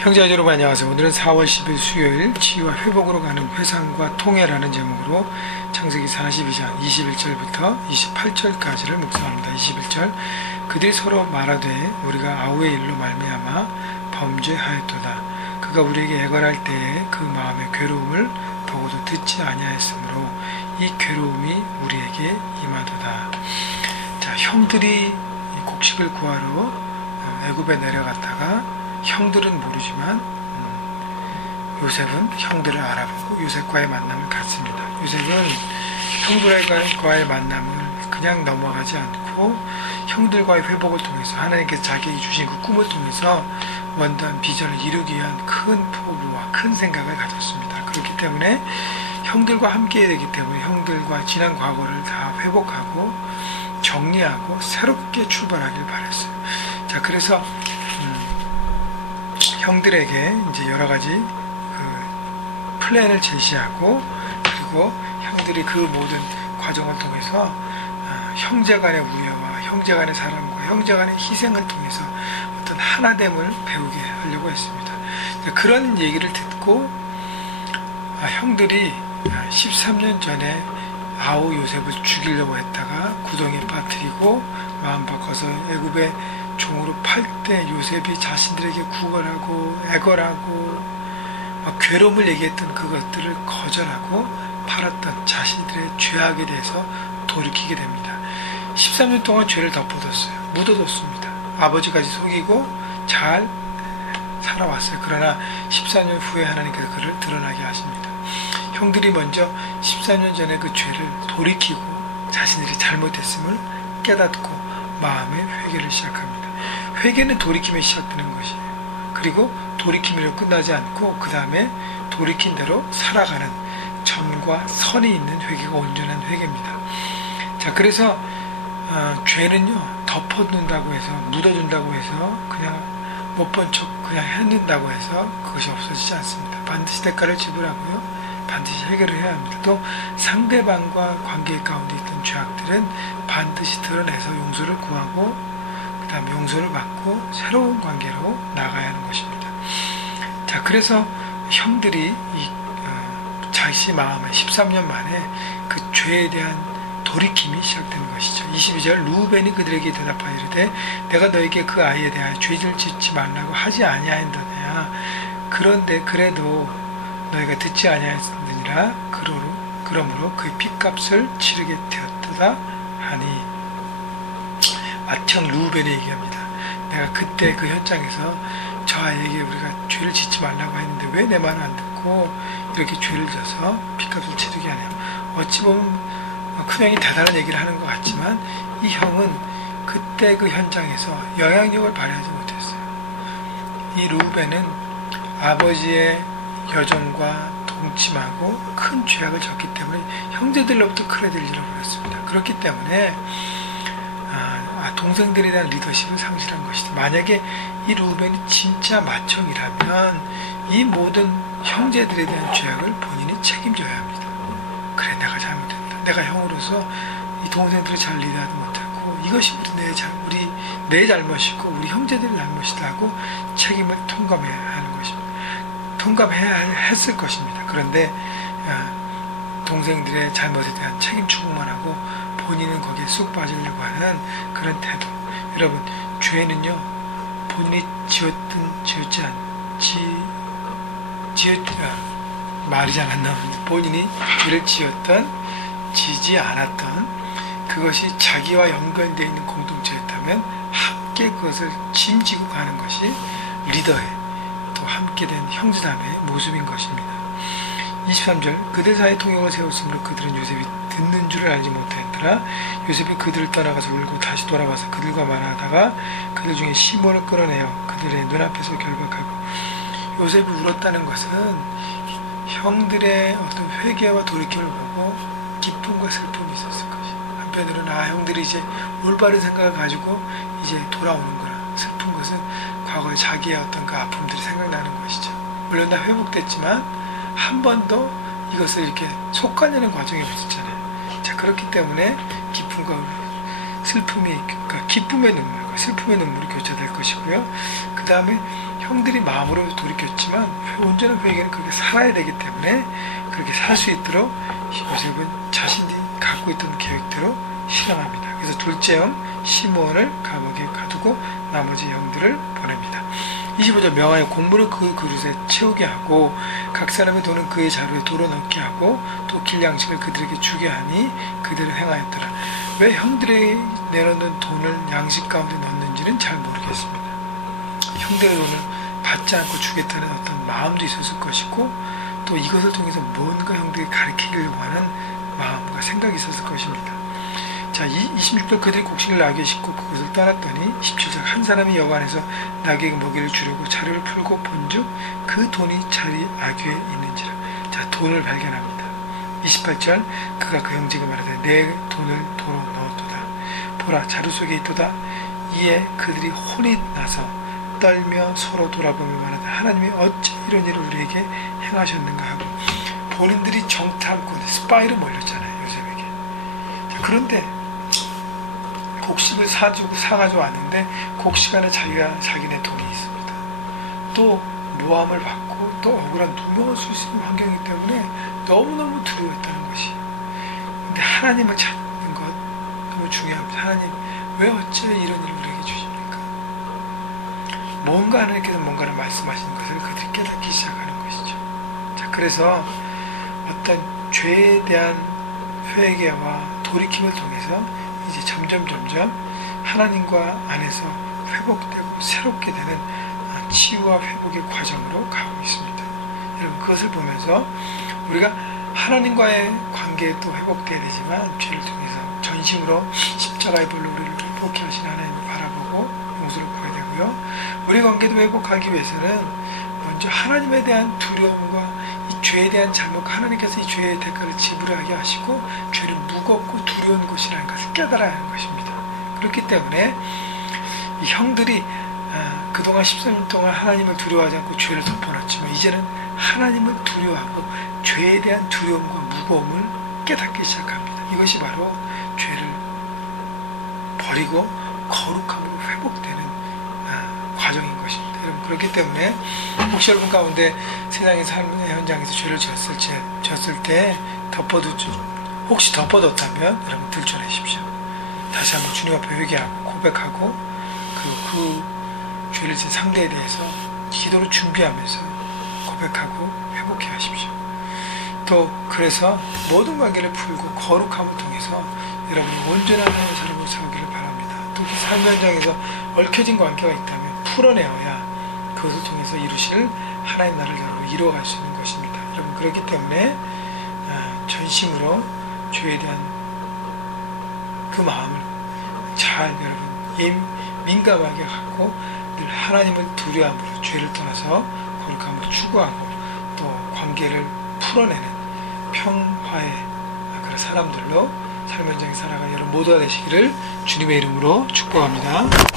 형제자 여러분 안녕하세요. 오늘은 4월 10일 수요일 치유와 회복으로 가는 회상과 통해라는 제목으로 창세기 42장 21절부터 28절까지를 묵상합니다. 21절 그들이 서로 말하되 우리가 아우의 일로 말미암아 범죄하였도다. 그가 우리에게 애걸할 때에 그 마음의 괴로움을 보고도 듣지 아니하였으므로 이 괴로움이 우리에게 임하도다. 자, 형들이 곡식을 구하러 애굽에 내려갔다가 형들은 모르지만 요셉은 형들을 알아보고 요셉과의 만남을 갖습니다. 요셉은 형들과의 만남을 그냥 넘어가지 않고 형들과의 회복을 통해서 하나님께서 자기에게 주신 그 꿈을 통해서 원대한 비전을 이루기 위한 큰 포부와 큰 생각을 가졌습니다. 그렇기 때문에 형들과 함께 되기 때문에 형들과 지난 과거를 다 회복하고 정리하고 새롭게 출발하길 바랬어요. 자, 그래서 형들에게 이제 여러 가지 그 플랜을 제시하고 그리고 형들이 그 모든 과정을 통해서 형제간의 우애와 형제간의 사랑과 형제간의 희생을 통해서 어떤 하나됨을 배우게 하려고 했습니다. 그런 얘기를 듣고 형들이 13년 전에 아우 요셉을 죽이려고 했다가 구덩이에 빠뜨리고 마음 바꿔서 애굽에 종으로 팔 때 요셉이 자신들에게 구걸하고 애걸하고 괴로움을 얘기했던 그것들을 거절하고 팔았던 자신들의 죄악에 대해서 돌이키게 됩니다. 13년 동안 죄를 덮어뒀어요. 묻어뒀습니다. 아버지까지 속이고 잘 살아왔어요. 그러나 14년 후에 하나님께서 그를 드러나게 하십니다. 형들이 먼저 14년 전에 그 죄를 돌이키고 자신들이 잘못했음을 깨닫고 마음의 회개를 시작합니다. 회개는 돌이킴에 시작되는 것이에요. 그리고 돌이킴으로 끝나지 않고 그 다음에 돌이킨 대로 살아가는 전과 선이 있는 회개가 온전한 회개입니다. 자, 그래서 죄는요 덮어둔다고 해서 묻어둔다고 해서 그냥 못 본 척 그냥 했는다고 해서 그것이 없어지지 않습니다. 반드시 대가를 지불하고요 반드시 해결을 해야 합니다. 또 상대방과 관계 가운데 있던 죄악들은 반드시 드러내서 용서를 구하고 그 다음에 용서를 받고 새로운 관계로 나가야 하는 것입니다. 자, 그래서 형들이 자신 마음에 13년 만에 그 죄에 대한 돌이킴이 시작되는 것이죠. 22절 루벤이 그들에게 대답하여 이르되 내가 너에게 그 아이에 대하여 죄를 짓지 말라고 하지 아니하였느냐. 그런데 그래도 너희가 듣지 아니하였느니라. 그러므로 그의 핏값을 치르게 되었다 하니. 맏형 루벤이 얘기합니다. 내가 그때 그 현장에서 저 아이에게 우리가 죄를 짓지 말라고 했는데 왜 내 말을 안 듣고 이렇게 죄를 져서 핏값을 치르게 하냐. 어찌 보면 큰형이 대단한 얘기를 하는 것 같지만 이 형은 그때 그 현장에서 영향력을 발휘하지 못했어요. 이 루벤은 아버지의 여정과 동침하고 큰 죄악을 졌기 때문에 형제들로부터 크레디트를 잃어버렸습니다. 그렇기 때문에 동생들에 대한 리더십을 상실한 것이다. 만약에 이 루벤이 진짜 맏형이라면 이 모든 형제들에 대한 죄악을 본인이 책임져야 합니다. 그래, 내가 잘못했다. 내가 형으로서 이 동생들을 잘 리더하지 못하고 이것이 내 잘못이고 우리 형제들의 잘못이다 하고 책임을 통감해야 하는 것입니다. 통감해야 했을 것입니다. 그런데 동생들의 잘못에 대한 책임 추궁만 하고 본인은 거기에 쑥 빠지려고 하는 그런 태도. 여러분, 죄는요 본인이 말이 잘 안 나오는데 본인이 죄를 지지 않았던 그것이 자기와 연관되어 있는 공동체였다면 함께 그것을 짐지고 가는 것이 리더의 또 함께 된 형제담의 모습인 것입니다. 23절 그들 사이에 통역을 세웠으므로 그들은 요셉이 듣는 줄을 알지 못하였더라. 요셉이 그들을 떠나가서 울고 다시 돌아와서 그들과 말하다가 그들 중에 시몬을 끌어내어 그들의 눈앞에서 결박하고. 요셉이 울었다는 것은 형들의 어떤 회개와 돌이킴을 보고 기쁨과 슬픔이 있었을 것이에요. 한편으로는 형들이 이제 올바른 생각을 가지고 이제 돌아오는구나. 슬픈 것은 과거에 자기의 어떤 그 아픔들이 생각나는 것이죠. 물론 다 회복됐지만 한 번 더 이것을 이렇게 속가내는 과정이 있었잖아요. 자, 그렇기 때문에 기쁨과 슬픔이, 그러니까 기쁨의 눈물과 슬픔의 눈물이 교차될 것이고요. 그 다음에 형들이 마음으로 돌이켰지만 온전한 회개는 그렇게 살아야 되기 때문에 그렇게 살 수 있도록 요셉은 자신이 갖고 있던 계획대로 실행합니다. 그래서 둘째 형 시므온을 감옥에 가두고 나머지 형들을 보냅니다. 25절 명하여 곡물을 그 그릇에 채우게 하고 각 사람의 돈은 그의 자루에 도로 넣게 하고 또 길 양식을 그들에게 주게 하니 그대로 행하였더라. 왜 형들이 내놓는 돈을 양식 가운데 넣는지는 잘 모르겠습니다. 형들의 돈을 받지 않고 주겠다는 어떤 마음도 있었을 것이고 또 이것을 통해서 뭔가 형들이 가르치려고 하는 마음과 생각이 있었을 것입니다. 자, 26절 그들이 곡식을 나귀에 싣고 그곳을 떠났더니 17절 한 사람이 여관 안에서 나귀에게 먹이를 주려고 자루를 풀고 본즉 그 돈이 자리 나귀에 있는지라. 자, 돈을 발견합니다. 28절 그가 그 형제에게 말하되 내 돈을 도로 넣었도다. 보라 자루 속에 있도다. 이에 그들이 혼이 나서 떨며 서로 돌아보며 말하되 하나님이 어찌 이런 일을 우리에게 행하셨는가 하고 본인들이 정탐꾼 스파이로 몰렸잖아요. 요셉에게. 자, 그런데 곡식을 사가지고 왔는데 곡식 안에 자기네 돈이 있습니다. 또 모함을 받고 또 억울한 누명을 쓸 수 있는 환경이기 때문에 너무너무 두려웠다는 것이. 근데 하나님을 찾는 것 너무 중요합니다. 하나님 왜 어째 이런 일을 우리에게 주십니까? 뭔가 하나님께서 뭔가를 말씀하시는 것을 그들이 깨닫기 시작하는 것이죠. 자, 그래서 어떤 죄에 대한 회개와 돌이킴을 통해서 이제 점점 하나님과 안에서 회복되고 새롭게 되는 치유와 회복의 과정으로 가고 있습니다. 여러분 그것을 보면서 우리가 하나님과의 관계도 회복돼야 되지만 죄를 통해서 전심으로 십자가의 볼로 우리를 회복해 하신 하나님을 바라보고 용서를 구해야 되고요. 우리 관계도 회복하기 위해서는 먼저 하나님에 대한 두려움과 이 죄에 대한 잘못, 하나님께서 이 죄의 대가를 지불하게 하시고 죄는 무겁고 두려운 것이라는 것을 깨달아야 하는 것입니다. 그렇기 때문에 이 형들이 그동안 13년 동안 하나님을 두려워하지 않고 죄를 덮어놨지만 이제는 하나님을 두려워하고 죄에 대한 두려움과 무거움을 깨닫기 시작합니다. 이것이 바로 죄를 버리고 거룩함으로 회복되는 과정인 것입니다. 여러분 그렇기 때문에 혹시 여러분 가운데 세상의 삶의 현장에서 죄를 지었을 때 덮어두죠. 혹시 덮어뒀다면 여러분 들춰내십시오. 다시 한번 주님 앞에 회개하고 고백하고 그리고 그 죄를 지은 상대에 대해서 기도로 준비하면서 고백하고 회복해 하십시오. 또 그래서 모든 관계를 풀고 거룩함을 통해서 여러분이 온전한 하나님의 사람으로 살기를 바랍니다. 특히 삶 현장에서 얽혀진 관계가 있다면 풀어내어야 그것을 통해서 이루실 하나님 나라를 이루어갈 수 있는 것입니다. 여러분 그렇기 때문에 전심으로 죄에 대한 그 마음을 잘 여러분 민감하게 갖고 늘 하나님을 두려움으로 죄를 떠나서 거룩함을 추구하고 또 관계를 풀어내는 평화의 그런 사람들로 삶 현장에 살아가는 여러분 모두가 되시기를 주님의 이름으로 축복합니다.